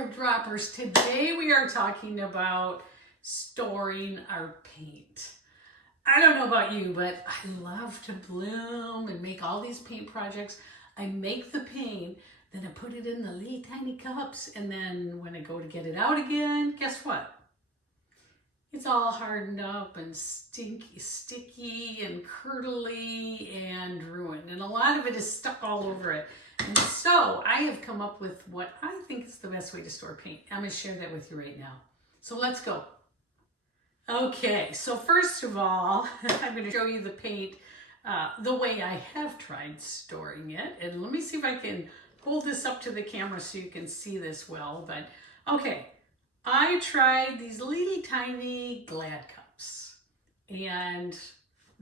Bottle Droppers. Today we are talking about storing our paint. I don't know about you, but I love to bloom and make all these paint projects. I make the paint, then I put it in the little tiny cups, and then when I go to get it out again, guess what? It's all hardened up and sticky and curdly and ruined. And a lot of it is stuck all over it. And so I have come up with what I think is the best way to store paint. I'm going to share that with you right now. So let's go. Okay, so first of all, I'm going to show you the paint the way I have tried storing it. And let me see if I can hold this up to the camera so you can see this well. But okay, I tried these little tiny Glad cups. And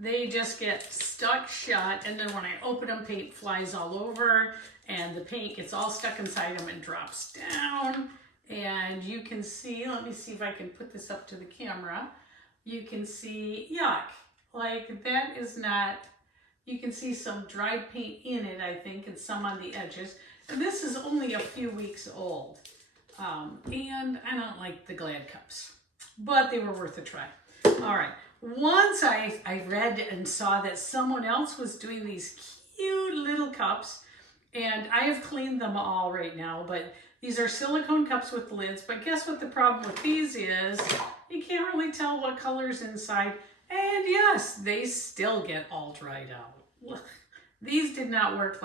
they just get stuck shut, and then when I open them, paint flies all over, and the paint gets all stuck inside them and drops down. And you can see, let me see if I can put this up to the camera. You can see, yuck, like that is not, you can see some dried paint in it, I think, and some on the edges. And this is only a few weeks old. And I don't like the Glad cups, but they were worth a try. All right. Once I read and saw that someone else was doing these cute little cups, and I have cleaned them all right now, but these are silicone cups with lids. But guess what the problem with these is? You can't really tell what color's inside. And yes, they still get all dried out. These did not work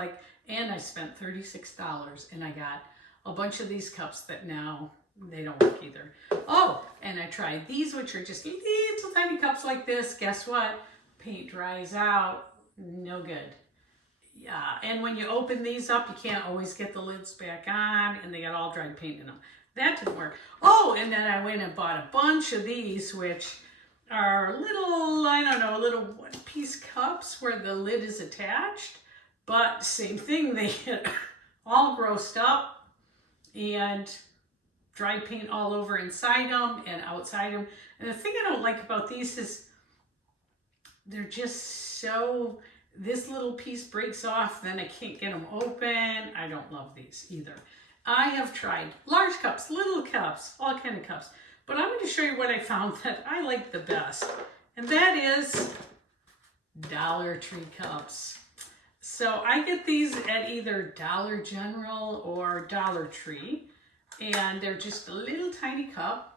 and I spent $36 and I got a bunch of these cups that now they don't work either. Oh, and I tried these, which are just little tiny cups like this. Guess what? Paint dries out. No good. Yeah, and when you open these up, you can't always get the lids back on, and they got all dried paint in them. That didn't work. Oh, and then I went and bought a bunch of these, which are little, I don't know, little one-piece cups where the lid is attached. But same thing, they get all grossed up and dried paint all over inside them and outside them. And the thing I don't like about these is they're just so, this little piece breaks off, then I can't get them open. I don't love these either. I have tried large cups, little cups, all kind of cups. But I'm going to show you what I found that I like the best. And that is Dollar Tree cups. So I get these at either Dollar General or Dollar Tree. And they're just a little tiny cup.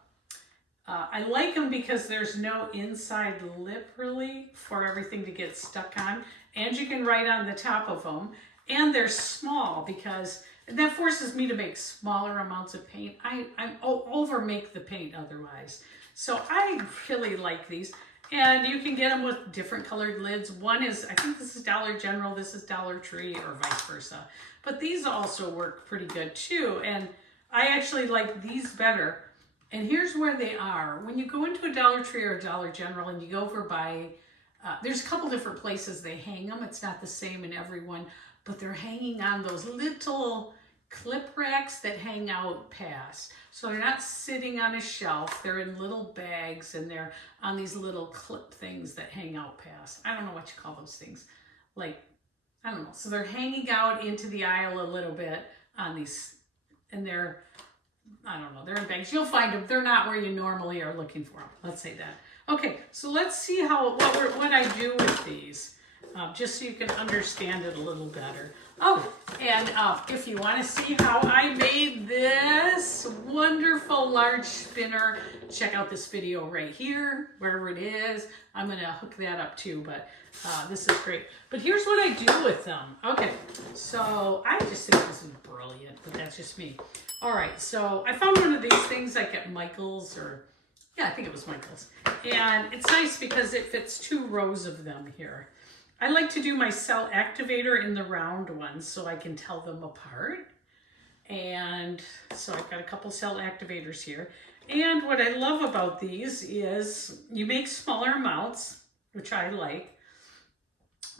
I like them because there's no inside lip really for everything to get stuck on. And you can write on the top of them. And they're small because that forces me to make smaller amounts of paint. I over make the paint otherwise. So I really like these. And you can get them with different colored lids. One is, I think this is Dollar General, this is Dollar Tree, or vice versa. But these also work pretty good too. And I actually like these better. And here's where they are. When you go into a Dollar Tree or a Dollar General and you go over by, there's a couple different places they hang them. It's not the same in every one, but they're hanging on those little clip racks that hang out past. So they're not sitting on a shelf. They're in little bags and they're on these little clip things that hang out past. I don't know what you call those things. I don't know. So they're hanging out into the aisle a little bit on these. And they're, I don't know, they're in bags. You'll find them. They're not where you normally are looking for them. Let's say that. Okay, so let's see what I do with these, just so you can understand it a little better. Oh, and if you want to see how I made this wonderful large spinner, check out this video right here, wherever it is. I'm going to hook that up too, but this is great. But here's what I do with them. Okay, so I just think this is brilliant, but that's just me. All right, so I found one of these things like at Michael's or, yeah, I think it was Michael's. And it's nice because it fits 2 rows of them here. I like to do my cell activator in the round ones so I can tell them apart. And so I've got a couple cell activators here. And what I love about these is you make smaller amounts, which I like.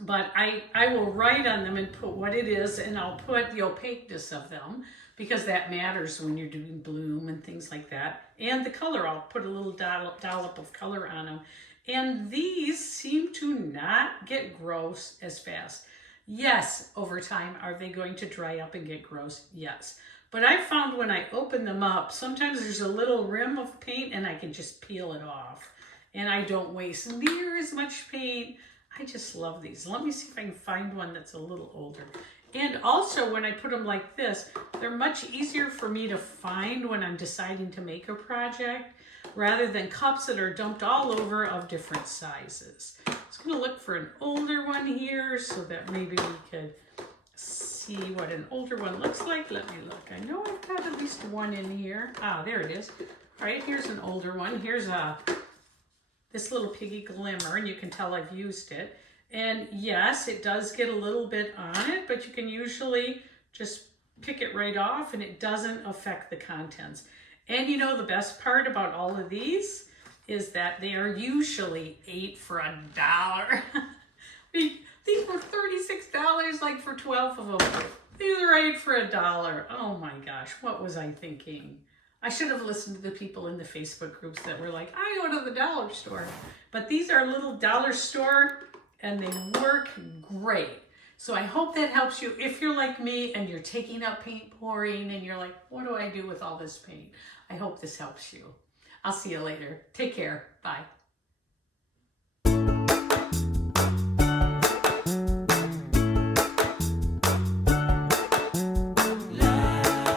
But I will write on them and put what it is, and I'll put the opaqueness of them because that matters when you're doing bloom and things like that. And the color, I'll put a little dollop of color on them. And these seem to not get gross as fast. Yes, over time, are they going to dry up and get gross? Yes. But I found when I open them up, sometimes there's a little rim of paint and I can just peel it off. And I don't waste near as much paint. I just love these. Let me see if I can find one that's a little older. And also when I put them like this, they're much easier for me to find when I'm deciding to make a project, rather than cups that are dumped all over of different sizes. I was gonna look for an older one here so that maybe we could see what an older one looks like. Let me look. I know I've got at least one in here. Ah, there it is. All right, here's an older one. Here's this little piggy glimmer, and you can tell I've used it. And yes, it does get a little bit on it, but you can usually just pick it right off and it doesn't affect the contents. And you know, the best part about all of these is that they are usually 8 for $1. These were $36 like for 12 of them. These are 8 for $1. Oh my gosh, what was I thinking? I should have listened to the people in the Facebook groups that were like, I go to the dollar store. But these are little dollar store and they work great. So I hope that helps you. If you're like me and you're taking up paint pouring and you're like, what do I do with all this paint? I hope this helps you. I'll see you later. Take care. Bye.